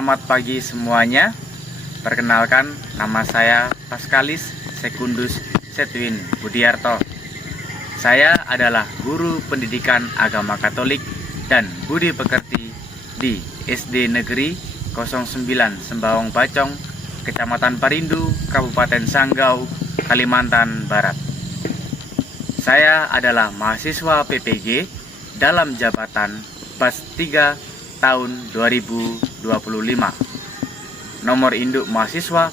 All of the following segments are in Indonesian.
Selamat pagi semuanya. Perkenalkan, nama saya Paskalis Sekundus Setwin Budiarto. Saya adalah guru pendidikan agama Katolik dan budi pekerti di SD Negeri 09 Sembawang Bacong, Kecamatan Parindu, Kabupaten Sanggau, Kalimantan Barat. Saya adalah mahasiswa PPG dalam jabatan PAS 3 tahun 2025. Nomor induk mahasiswa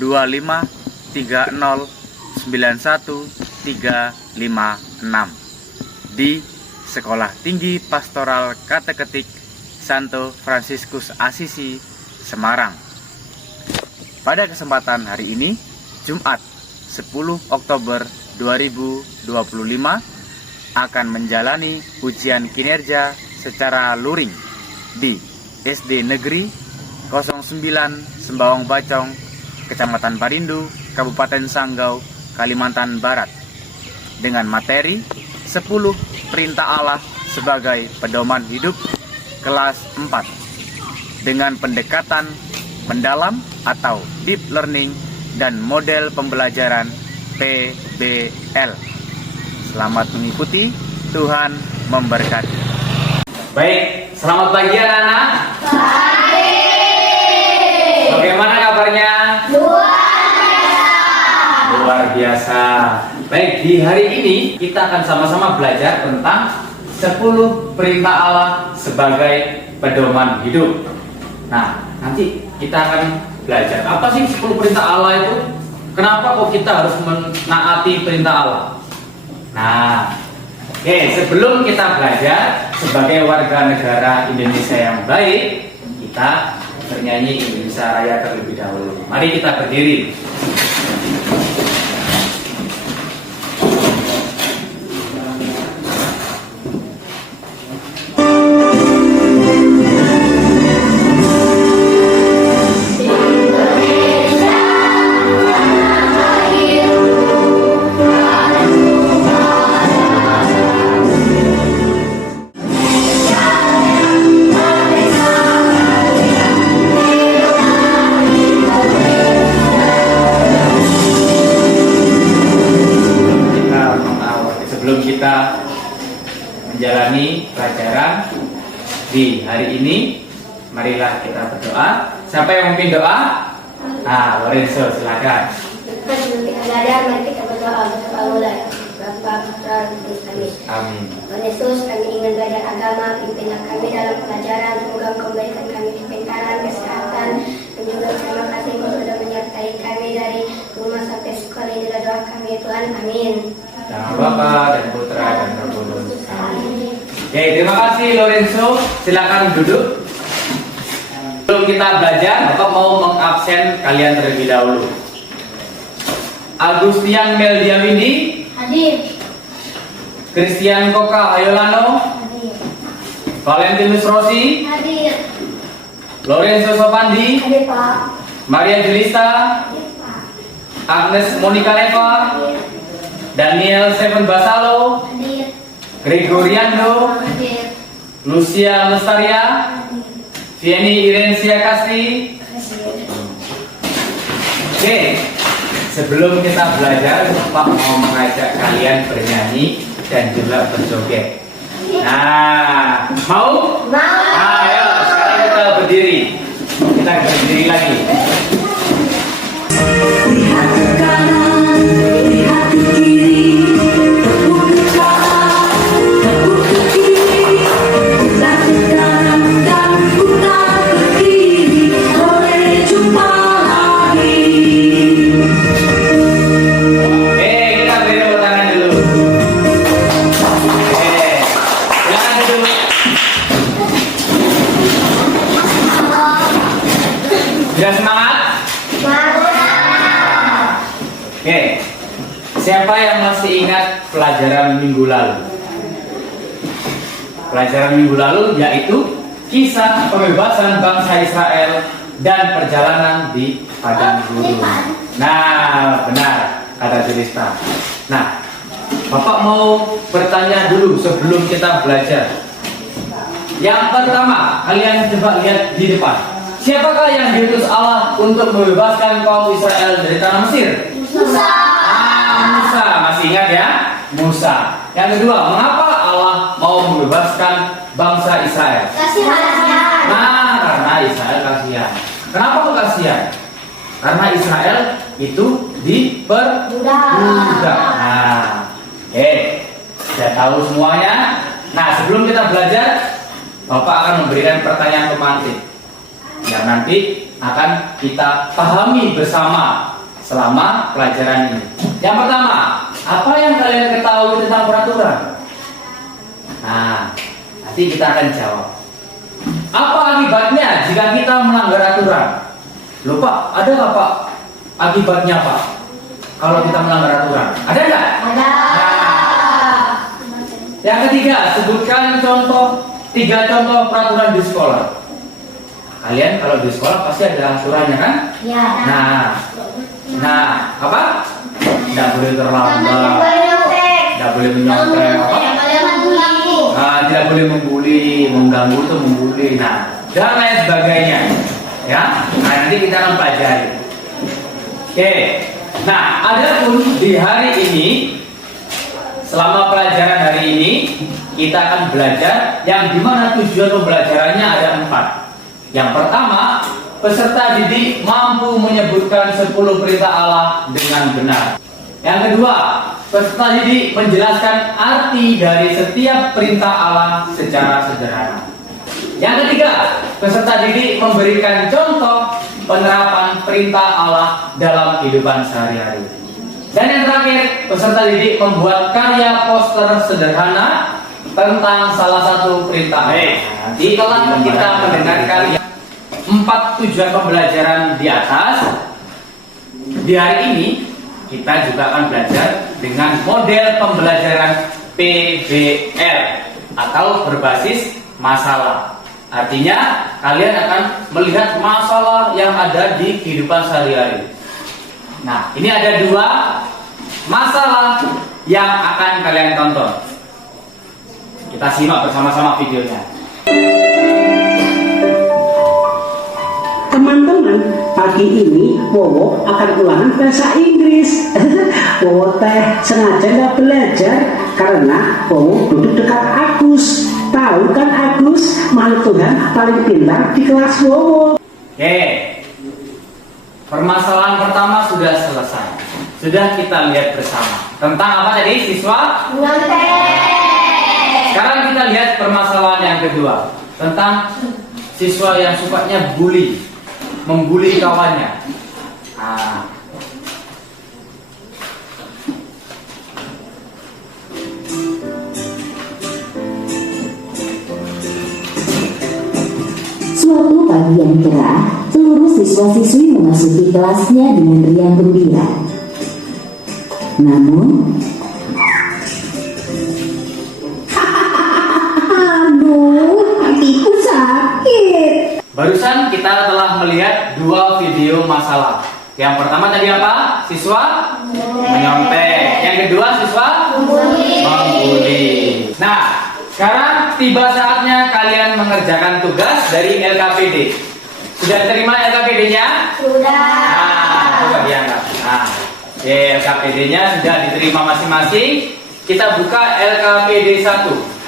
253091356 di Sekolah Tinggi Pastoral Kateketik Santo Fransiskus Asisi, Semarang. Pada kesempatan hari ini, Jumat 10 Oktober 2025, akan menjalani ujian kinerja secara luring di SD Negeri 09 Sembawang Bacong, Kecamatan Parindu, Kabupaten Sanggau, Kalimantan Barat, dengan materi 10 Perintah Allah sebagai pedoman hidup kelas 4 dengan pendekatan mendalam atau deep learning dan model pembelajaran PBL. Selamat mengikuti, Tuhan memberkati. Baik, selamat pagi anak-anak. Baik. Bagaimana kabarnya? Luar biasa. Baik, di hari ini kita akan sama-sama belajar tentang 10 perintah Allah sebagai pedoman hidup. Nah, nanti kita akan belajar apa sih 10 perintah Allah itu? Kenapa kok kita harus menaati perintah Allah? Nah, oke, sebelum kita belajar sebagai warga negara Indonesia yang baik, kita bernyanyi Indonesia Raya terlebih dahulu. Mari kita berdiri. Kita menjalani pelajaran di hari ini, marilah kita berdoa. Siapa yang memimpin doa? Nah, Lorenzo, silakan. Sebelum kita belajar, mari kita berdoa. Bapa, Putra, dan Kami. Amin. Tuhan Yesus, kami ingin belajar agama, pimpinlah kami dalam pelajaran. Semoga Engkau memberikan kami kepintaran, kesehatan, dan juga terima kasih Engkau sudah menyertai kami dari rumah sampai sekolah. Inilah doa kami ya Tuhan. Amin. Nama Bapa dan Putra dan Roh Kudus. Amin. Oke, terima kasih Lorenzo. Silakan duduk. Sebelum kita belajar, Bapak mau mengabsen kalian terlebih dahulu. Agustian Meldiawindi. Hadir. Christian Koka Ayolano. Hadir. Valentinus Rossi. Hadir. Lorenzo Sopandi. Hadir Pak. Maria Jelista. Hadir Pak. Agnes Monica Neva. Hadir. Daniel Seven Basalo. Hadir. Gregoriando. Hadir. Lucia Lestaria. Hadir. Vieni Irencia Casti. Hadir. Oke, sebelum kita belajar, Bapak mau mengajak kalian bernyanyi dan juga berjoget. Nah, mau? Mau. Ayo, sekarang kita berdiri. Kita berdiri lagi. Lihat ke kanan, lihat ke kiri, tepuk ke kanan, tepuk ke kiri, putar ke kanan dan putar ke kiri, boleh jumpa lagi. Kita beri tepuk tangan dulu. Silakan duduk. Sudah semangat? Oke, siapa yang masih ingat pelajaran minggu lalu? Pelajaran minggu lalu yaitu kisah pembebasan bangsa Israel dan perjalanan di padang gurun. Nah, benar kata Jelista. Nah, Bapak mau bertanya dulu sebelum kita belajar. Yang pertama, kalian coba lihat di depan. Siapakah yang diutus Allah untuk membebaskan kaum Israel dari tanah Mesir? Musa. Musa, masih ingat ya? Musa. Yang kedua, mengapa Allah mau membebaskan bangsa Israel? Kasihan. Nah, karena Israel kasihan. Kenapa kok kasihan? Karena Israel itu diperbudak. Nah, sudah tahu semuanya. Nah, sebelum kita belajar, Bapak akan memberikan pertanyaan pemantik yang nanti akan kita pahami bersama selama pelajaran ini. Yang pertama, apa yang kalian ketahui tentang peraturan? Nah, nanti kita akan jawab. Apa akibatnya jika kita melanggar aturan? Loh Pak, ada nggak Pak akibatnya Pak kalau kita melanggar aturan? Ada nggak? Ada. Yang ketiga, sebutkan tiga contoh peraturan di sekolah. Kalian kalau di sekolah pasti ada aturannya kan? Ya. Nah, apa? Tidak boleh terlambat, tidak boleh menyontek, tidak boleh membuli, mengganggu itu membuli. Nah, dan lain sebagainya. Ya, nah nanti kita akan pelajari. Oke, nah adapun di hari ini, selama pelajaran hari ini, kita akan belajar yang dimana tujuan pembelajarannya ada 4. Yang pertama, peserta didik mampu menyebutkan 10 perintah Allah dengan benar. Yang kedua, peserta didik menjelaskan arti dari setiap perintah Allah secara sederhana. Yang ketiga, peserta didik memberikan contoh penerapan perintah Allah dalam kehidupan sehari-hari. Dan yang terakhir, peserta didik membuat karya poster sederhana tentang salah satu perintah. Setelah kita mendengarkan 4 tujuan pembelajaran di atas, di hari ini kita juga akan belajar dengan model pembelajaran PBL atau berbasis masalah. Artinya kalian akan melihat masalah yang ada di kehidupan sehari-hari. Nah, ini ada 2 masalah yang akan kalian tonton. Kita simak bersama-sama videonya. Teman-teman, pagi ini Wowo akan ulangan bahasa Inggris. Wowo teh sengaja nggak belajar karena Wowo duduk dekat Agus. Tahu kan Agus, makhluk Tuhan paling pintar di kelas Wowo. Oke, permasalahan pertama sudah selesai. Sudah kita lihat bersama. Tentang apa tadi siswa? Sekarang kita lihat permasalahan yang kedua. Tentang siswa yang sukanya bully, membuli kawannya. Nah, suatu pagi yang cerah, seluruh siswa-siswi memasuki kelasnya dengan riang gembira. Namun, Aduh, kakiku sakit. barusan kita telah melihat 2 video masalah. Yang pertama tadi apa? Siswa menyontek. Yang kedua siswa membuli. Nah, sekarang tiba saatnya kalian mengerjakan tugas dari LKPD. Sudah terima LKPD-nya? Sudah. Nah, coba diangkat. Nah, LKPD-nya sudah diterima masing-masing. Kita buka LKPD 1.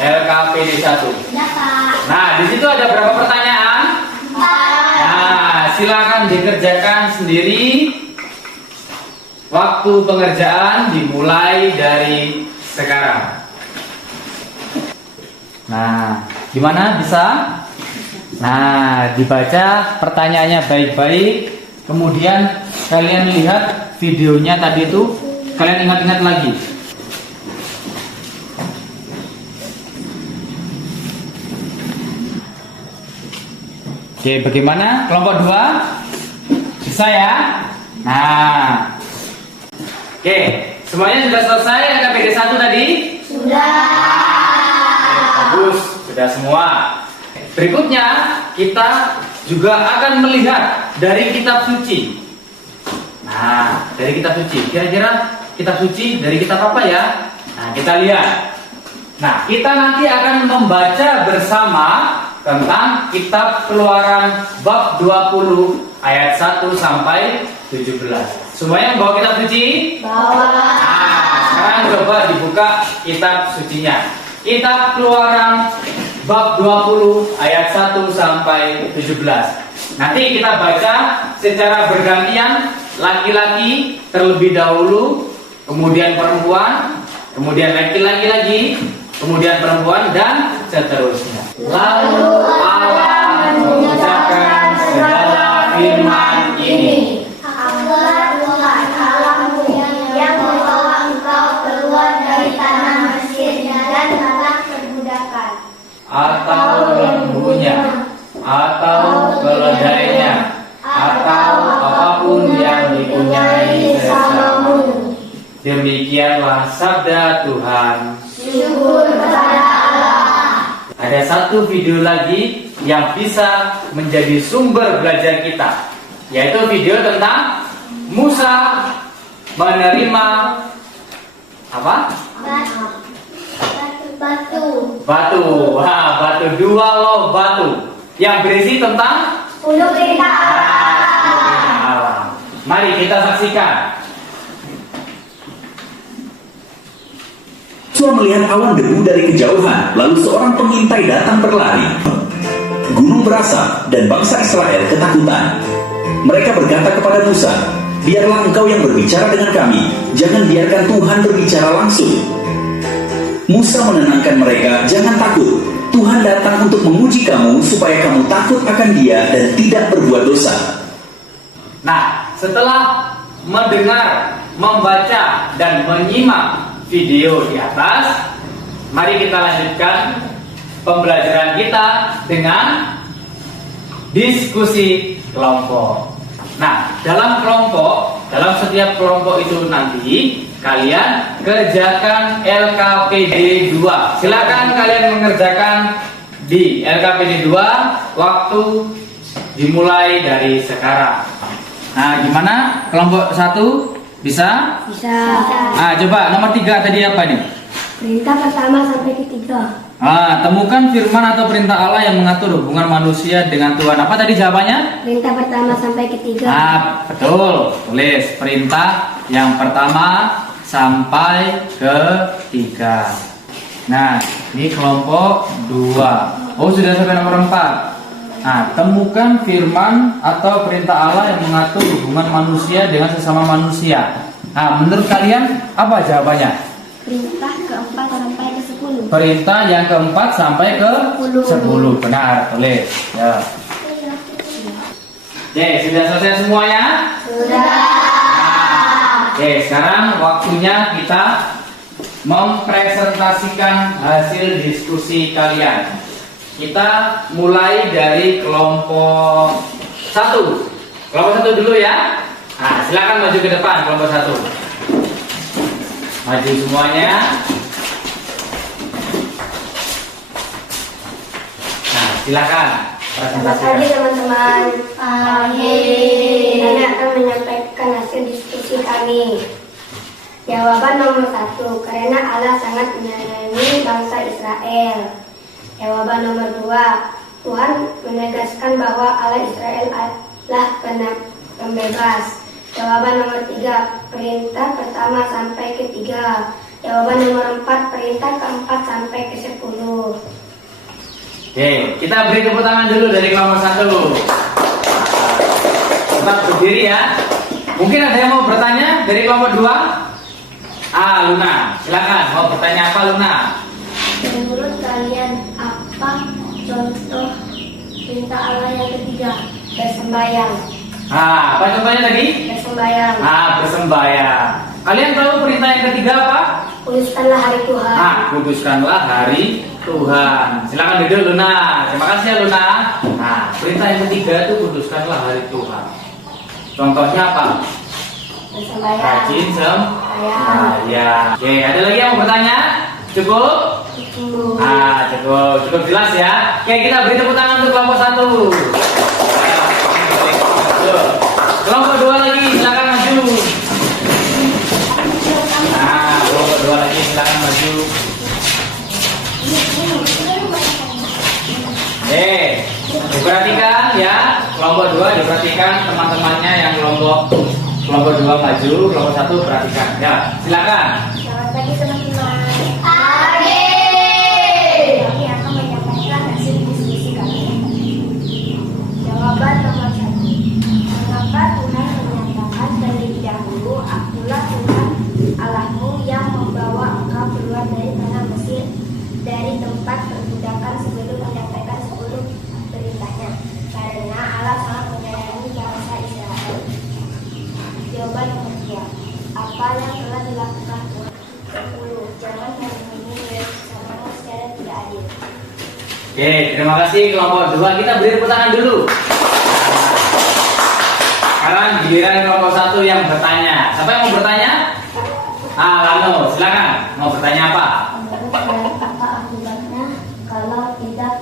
LKPD 1. Ya, Pak. Nah, di situ ada berapa pertanyaan? 4. Nah, silakan dikerjakan sendiri. Waktu pengerjaan dimulai dari sekarang. Nah, gimana bisa? Nah, dibaca pertanyaannya baik-baik. Kemudian kalian lihat videonya tadi itu. Kalian ingat-ingat lagi. Oke, bagaimana? Kelompok 2? Bisa ya? Nah. Oke, semuanya sudah selesai LKPD 1 tadi? Sudah. Bagus, sudah semua. Berikutnya kita juga akan melihat dari kitab suci. Nah, dari kitab suci. Kira-kira kitab suci dari kitab apa ya? Nah, kita lihat. Nah, kita nanti akan membaca bersama tentang kitab Keluaran bab 20 ayat 1 sampai 17. Semuanya membawa kitab suci? Bawa. Sekarang coba dibuka kitab sucinya. Kitab Keluaran bab 20 ayat 1 sampai 17. Nanti kita baca secara bergantian, laki-laki terlebih dahulu, kemudian perempuan, kemudian laki-laki lagi, kemudian perempuan, dan seterusnya. Lalu Allah mengucapkan segala firman ini. Akulah Tuhan Allahmu yang membawa engkau keluar dari tanah Mesir dan tanah perbudakan. Atau lembunya, atau keledainya, atau apapun yang dipunyai sesamamu. Demikianlah sabda Tuhan. Syukur kepada Allah. Ada satu video lagi yang bisa menjadi sumber belajar kita, yaitu video tentang Musa menerima apa? Batu. Wah, batu, 2 loh batu yang berisi tentang 10 perintah Allah. Mari kita saksikan. Yosua melihat awan debu dari kejauhan, lalu seorang pengintai datang berlari. Gunung berasap dan bangsa Israel ketakutan. Mereka berkata kepada Musa, "Biarlah engkau yang berbicara dengan kami, jangan biarkan Tuhan berbicara langsung." Musa menenangkan mereka, "Jangan takut, Tuhan datang untuk menguji kamu supaya kamu takut akan Dia dan tidak berbuat dosa." Nah, setelah mendengar, membaca, dan menyimak video di atas, mari kita lanjutkan pembelajaran kita dengan diskusi kelompok. Nah, dalam setiap kelompok itu nanti kalian kerjakan LKPD 2. Silakan kalian mengerjakan di LKPD 2, waktu dimulai dari sekarang. Nah, gimana? Kelompok 1 bisa? Bisa. Coba nomor 3 tadi apa nih? Perintah pertama sampai ketiga. Temukan firman atau perintah Allah yang mengatur hubungan manusia dengan Tuhan. Apa tadi jawabannya? Perintah pertama sampai ketiga. Betul. Tulis perintah yang pertama sampai ketiga. Nah, ini kelompok 2. Oh, sudah sampai nomor 4. Nah, temukan firman atau perintah Allah yang mengatur hubungan manusia dengan sesama manusia. Nah, menurut kalian apa jawabannya? Perintah keempat sampai ke 10. Perintah yang keempat sampai ke 10. Benar, tulis. Ya. Oke, sudah selesai semuanya? Sudah. Oke, sekarang waktunya kita mempresentasikan hasil diskusi kalian. Kita mulai dari kelompok 1. Kelompok 1 dulu ya. Nah, silakan maju ke depan kelompok 1. Maju semuanya. Nah, silakan Selamat presentasikan. pagi teman-teman. Pagi. Kami akan menyampaikan hasil diskusi kami. Jawaban nomor 1, karena Allah sangat menyayangi bangsa Israel. Jawaban nomor 2, Tuhan menegaskan bahwa Allah Israel adalah pembebas. Jawaban nomor 3, perintah pertama sampai ketiga. Jawaban nomor 4, perintah keempat sampai ke 10. Oke, kita beri tepuk tangan dulu dari kelompok 1. Tetap berdiri ya. Mungkin ada yang mau bertanya dari kelompok 2? Luna, silakan. Mau bertanya apa, Luna? Menurut kalian apa contoh perintah Allah yang ketiga? Bersembayang. Apa contohnya tadi? Bersembayang. Bersembayang. Kalian tahu perintah yang ketiga apa? Kuduskanlah hari Tuhan. Kuduskanlah hari Tuhan. Silakan duduk, Luna. Terima kasih ya, Luna. Perintah yang ketiga itu kuduskanlah hari Tuhan. Contohnya apa? Bersembayang. Rajin sembahyang. Oke, ada lagi yang mau bertanya? Cukup? Cukup jelas ya. Oke, kita beri tepuk tangan untuk kelompok 1. Kelompok 2 lagi, silakan maju. Kelompok 2 lagi, silakan maju. kelompok 2 diperhatikan teman-temannya yang kelompok 2 maju, kelompok 1 perhatikan. Ya, silakan. Selamat pagi teman-teman. Pagi. Kami akan menyampaikan hasil diskusi kami. Jawaban nomor 1. Mengapa Tuhan menyatakan terlebih dahulu, akulah Tuhan Allahmu yang membawa engkau keluar dari tanah Mesir, dari tempat perbudakan sebelum menyampaikan 10 perintahnya, karena Allah sangat menyayangi bangsa Israel. Jawaban nomor 2. Apa yang telah dilakukan Tuhan? 10. Jangan menghuni milik sesamamu secara tidak adil. Oke, terima kasih kelompok 2. Kita beri tepuk tangan dulu. Sekarang giliran kelompok 1 yang bertanya. Siapa yang mau bertanya? Lano, silakan. Mau bertanya apa? Menurut kalian apa akibatnya kalau tidak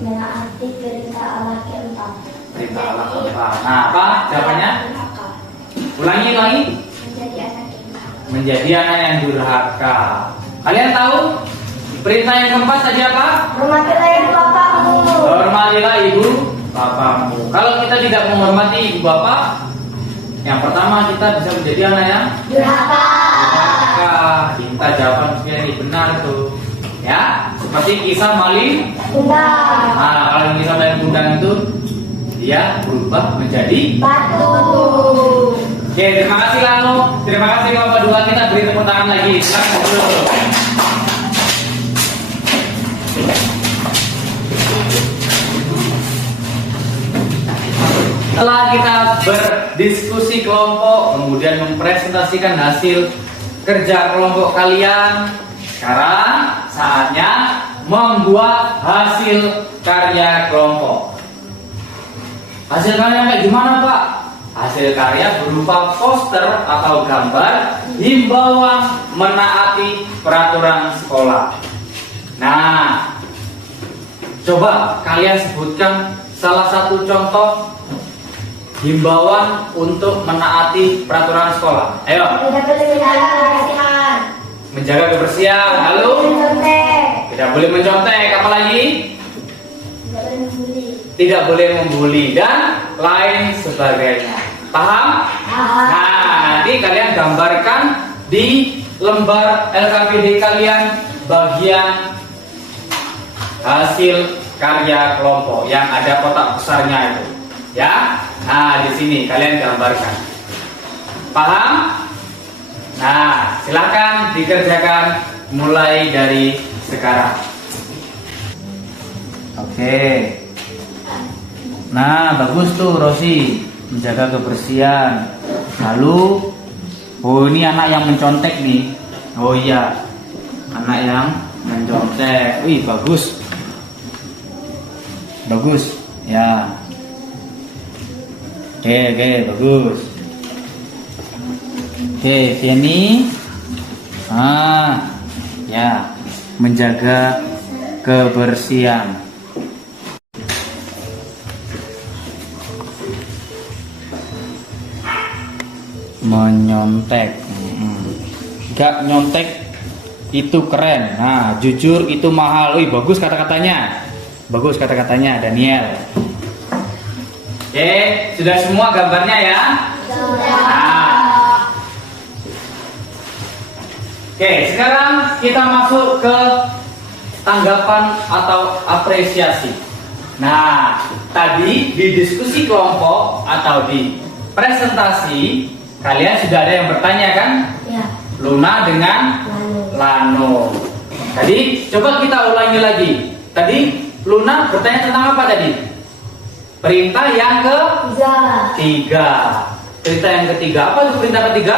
menaati perintah Allah keempat? Perintah Allah keempat. Nah, apa jawabannya? Durhaka. Ulangi. Menjadi anak durhaka. Menjadi anak yang durhaka. Kalian tahu perintah yang keempat tadi apa? Hormatilah ibu bapakmu. Hormatilah ibu bapakmu. Kalau kita tidak menghormati ibu bapak, yang pertama kita bisa menjadi anak yang Durhaka. durhaka. Kita jawaban ini benar tuh. Ya, seperti kisah maling. Bunda. Nah, kalau kisah maling kundang itu dia berubah menjadi. Batu. Oke, terima kasih Lano. Terima kasih kelompok 2. Kita beri tepuk tangan lagi. Silakan dulu. Setelah kita berdiskusi kelompok, kemudian mempresentasikan hasil kerja kelompok kalian, sekarang saatnya membuat hasil karya kelompok. Hasil karya kayak gimana Pak? Hasil karya berupa poster atau gambar himbauan menaati peraturan sekolah. Nah, coba kalian sebutkan salah satu contoh himbauan untuk menaati peraturan sekolah. Ayo. Tidak boleh menjaga kebersihan. Menjaga kebersihan. Lalu Mencontek. tidak boleh mencontek. Apa lagi? Tidak boleh membuli. Tidak boleh membuli dan lain sebagainya. Paham? Nah, nanti kalian gambarkan di lembar LKPD kalian bagian hasil karya kelompok yang ada kotak besarnya itu. Ya. Nah, di sini kalian gambarkan. Paham? Nah, silakan dikerjakan mulai dari sekarang. Oke. Nah, bagus tuh Rosi, menjaga kebersihan. Lalu, oh ini anak yang mencontek nih. Oh iya, anak yang mencontek. Wih, bagus. Bagus, ya. Oke, bagus. Oke, sini. Ya, menjaga kebersihan. Menyontek. Gak nyontek itu keren. Nah, jujur itu mahal. Wih, bagus kata-katanya. Bagus kata-katanya, Daniel. Oke, sudah semua gambarnya ya? Sudah. Nah. Oke, sekarang kita masuk ke tanggapan atau apresiasi. Nah, tadi di diskusi kelompok atau di presentasi, kalian sudah ada yang bertanya kan? Ya. Luna dengan Lano. Tadi coba kita ulangi lagi. Tadi Luna bertanya tentang apa tadi? Perintah yang ketiga. Perintah yang ketiga apa itu perintah ketiga?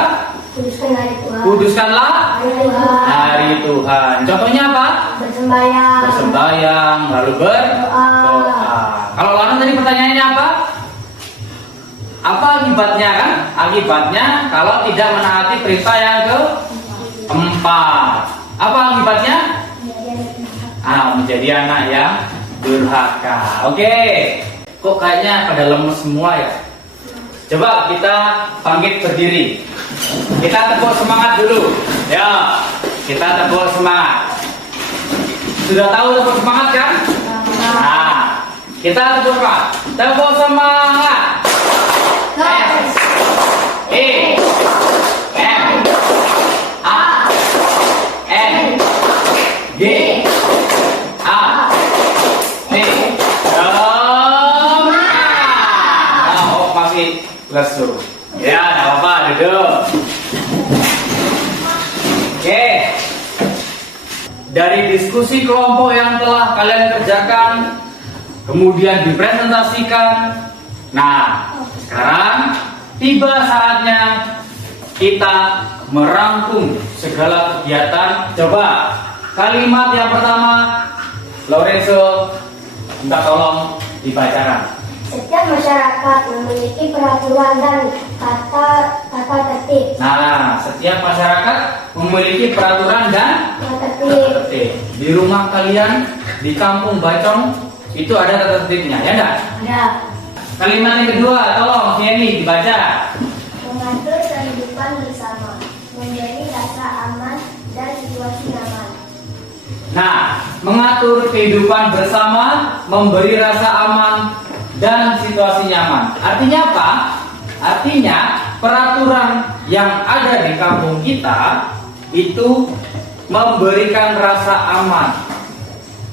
Kuduskan hari Tuhan. Kuduskanlah Hari Tuhan. hari Tuhan. Contohnya apa? Bersembahyang. Bersembahyang, lalu berdoa. Kalau Lana tadi pertanyaannya apa? Apa akibatnya kan? Akibatnya kalau tidak menaati perintah yang keempat. Apa akibatnya? Menjadi anak yang durhaka. Oke. Kok kayaknya pada lemes semua ya? Coba kita bangkit berdiri. Kita tepuk semangat dulu. Ya, kita tepuk semangat. Sudah tahu tepuk semangat kan? Nah, Kita coba. Tepuk semangat. S E M A N G A T. Semangat. Oh, masih lesu. Ya, tidak apa-apa, duduk. Oke. Dari diskusi kelompok yang telah kalian kerjakan, kemudian dipresentasikan. Nah, sekarang tiba saatnya kita merangkum segala kegiatan. Coba kalimat yang pertama, Lorenzo, minta tolong dibacakan. Setiap masyarakat memiliki peraturan dan tata tertib. Nah, setiap masyarakat memiliki peraturan dan Tata tata tertib. tertib. Di rumah kalian, di kampung Bacong, itu ada tata tertibnya, ya enggak? Ada. Kalimat yang kedua, tolong Fieni dibaca. Mengatur kehidupan bersama, menjadi rasa aman dan situasi nyaman. Nah, mengatur kehidupan bersama, memberi rasa aman dan situasi nyaman. Artinya apa? Artinya peraturan yang ada di kampung kita itu memberikan rasa aman,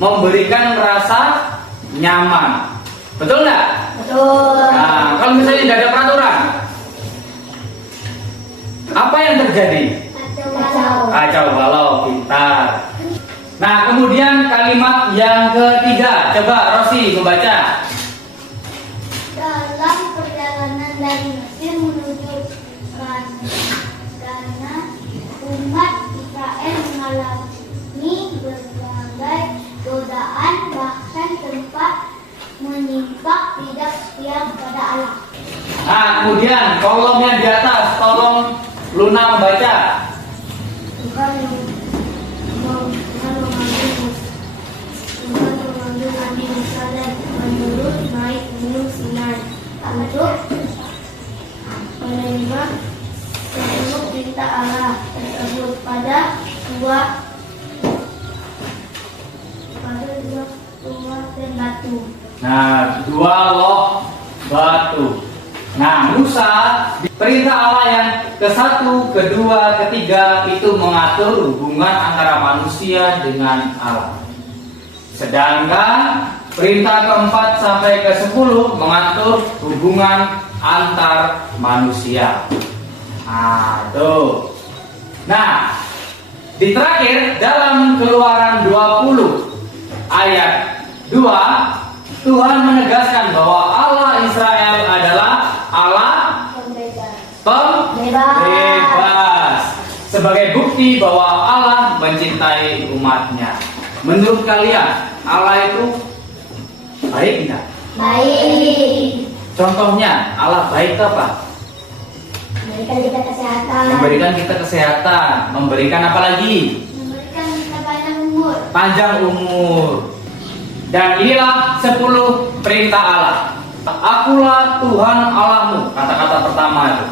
memberikan rasa nyaman. Betul nggak? Betul. Nah, kalau misalnya tidak ada peraturan, apa yang terjadi? Kacau. Kacau balau, pintar. Nah, kemudian kalimat yang ketiga, coba Rosi membaca. Dalam perjalanan dari Mesir menuju Kana, umat Israel mengalami berbagai godaan, bahkan tempat menyimpang tidak setia kepada Allah. Nah, kemudian kolomnya di atas, tolong Luna membaca. Tuhan memanggil Nabi Musa dan menurut naik gunung Sinai untuk menerima seluruh perintah Allah tersebut pada dua dan batu. Nah, dua loh batu. Nah, Musa, perintah Allah yang ke-1, kedua, ketiga itu mengatur hubungan antara manusia dengan Allah. Sedangkan perintah ke-4 sampai ke-10 mengatur hubungan antar manusia. Nah, tuh. Nah, di terakhir dalam Keluaran 20 ayat 2, Tuhan menegaskan bahwa Allah Israel adalah Allah pembebas. Sebagai bukti bahwa Allah mencintai umatnya. Menurut kalian, Allah itu baik tidak? Baik. Contohnya, Allah baik itu apa? Memberikan kita kesehatan. Memberikan kita kesehatan. Memberikan apa lagi? Memberikan kita panjang umur. Panjang umur. Dan inilah 10 perintah Allah. Akulah Tuhan Allahmu. Kata-kata pertama itu.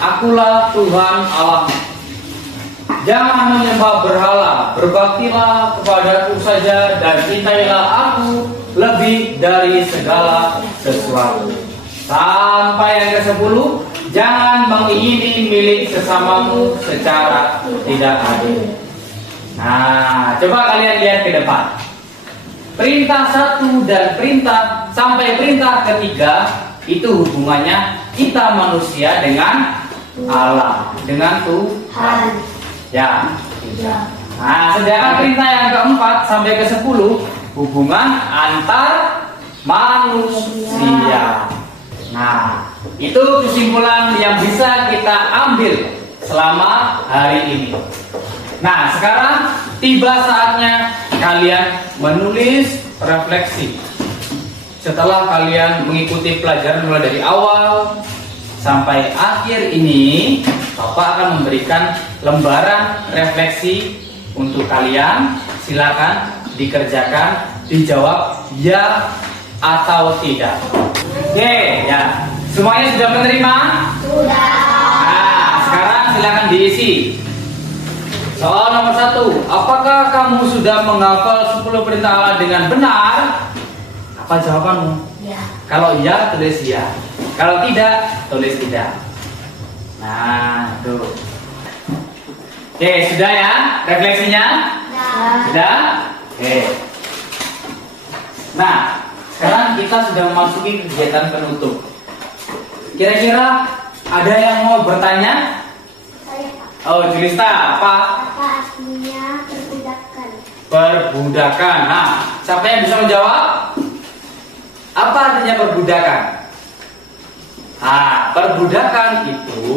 Akulah Tuhan Allahmu. Jangan menyembah berhala, berbaktilah kepadaku saja dan cintailah aku lebih dari segala sesuatu. Sampai yang ke-10, jangan mengingini milik sesamamu secara tidak adil. Nah, coba kalian lihat ke depan. Perintah 1 dan perintah sampai perintah ketiga itu hubungannya kita manusia dengan Allah, dengan Tuhan. Ya. Nah, sedangkan perintah yang ke-4 sampai ke-10 hubungan antar manusia. Nah, itu kesimpulan yang bisa kita ambil selama hari ini. Nah, sekarang tiba saatnya kalian menulis refleksi. Setelah kalian mengikuti pelajaran mulai dari awal sampai akhir ini, Bapak akan memberikan lembaran refleksi untuk kalian. Silakan dikerjakan, dijawab ya atau tidak. Oke, ya. Semuanya sudah menerima? Sudah. Nah, sekarang silakan diisi. Soal nomor 1, apakah kamu sudah menghafal 10 perintah Allah dengan benar? Apa jawabanmu? Ya. Kalau iya, tulis iya. Kalau tidak, tulis tidak. Nah, tuh. Oke, sudah ya refleksinya? Sudah? Oke. Nah, sekarang kita sudah memasuki kegiatan penutup. Kira-kira ada yang mau bertanya? Saya Pak. Oh, Julista, apa? Apa artinya perbudakan? Perbudakan. Nah, siapa yang bisa menjawab? Apa artinya perbudakan? Nah, perbudakan itu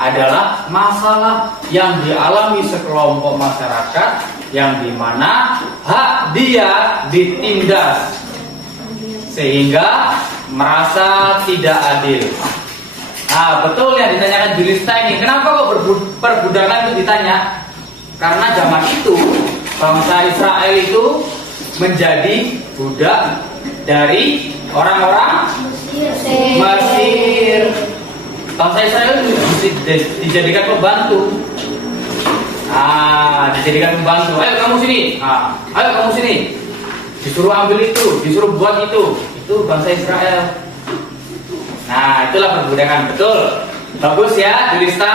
adalah masalah yang dialami sekelompok masyarakat yang dimana hak dia ditindas sehingga merasa tidak adil. Nah, betul yang ditanyakan Julista ini. Kenapa kok perbudakan itu ditanya? Karena zaman itu bangsa Israel itu menjadi budak dari orang-orang Mesir. Bangsa Israel dijadikan pembantu. Dijadikan pembantu. Ayo kamu sini. Ayo kamu sini. Disuruh ambil itu, disuruh buat itu. Itu bangsa Israel. Nah, itulah perbudakan, betul. Bagus ya, Julista.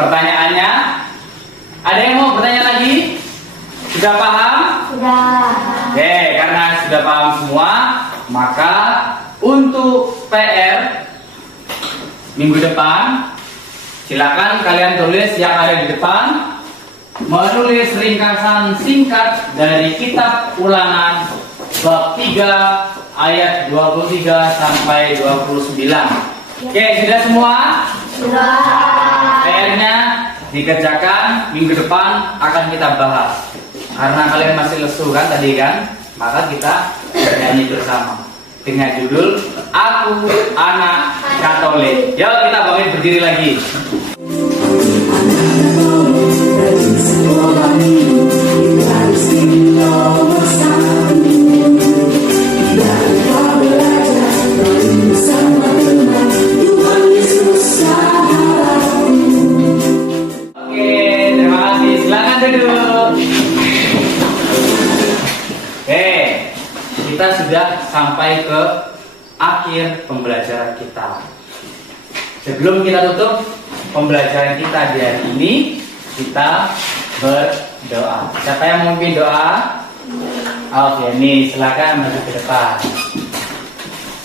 Pertanyaannya. Ada yang mau bertanya lagi? Sudah paham? Sudah. Oke, karena sudah paham semua, maka untuk PR minggu depan, silakan kalian tulis yang ada di depan, menulis ringkasan singkat dari kitab Ulangan bab 3 ayat 23 sampai 29. Oke, sudah semua? Sudah. PR-nya dikerjakan, minggu depan akan kita bahas. Karena kalian masih lesu kan tadi kan, maka kita bernyanyi bersama dengan judul Aku Anak Katolik. Yuk kita bangun berdiri lagi. Oke, terima kasih. Silakan duduk. Oke, kita sudah sampai ke akhir pembelajaran kita. Sebelum kita tutup pembelajaran kita di hari ini, kita berdoa. Siapa yang mau memimpin doa? Oke, nih silakan maju ke depan.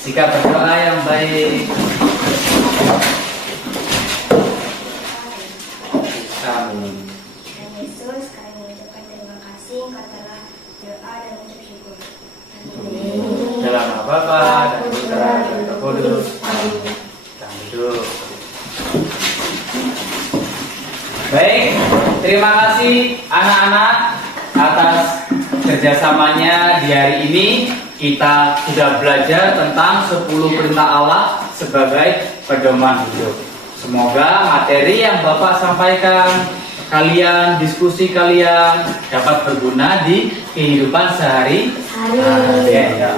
Sikap berdoa yang baik. Amin. Tuhan Yesus, kami mengucapkan terima kasih Engkau telah doa dan ucap syukur. Dalam nama Bapa dan Putra dan Roh Kudus. Amin. Kita duduk. Baik, terima kasih anak-anak atas kerjasamanya di hari ini. Kita sudah belajar tentang 10 perintah Allah sebagai pedoman hidup. Semoga materi yang Bapak sampaikan, kalian, diskusi kalian dapat berguna di kehidupan sehari-hari. Ya.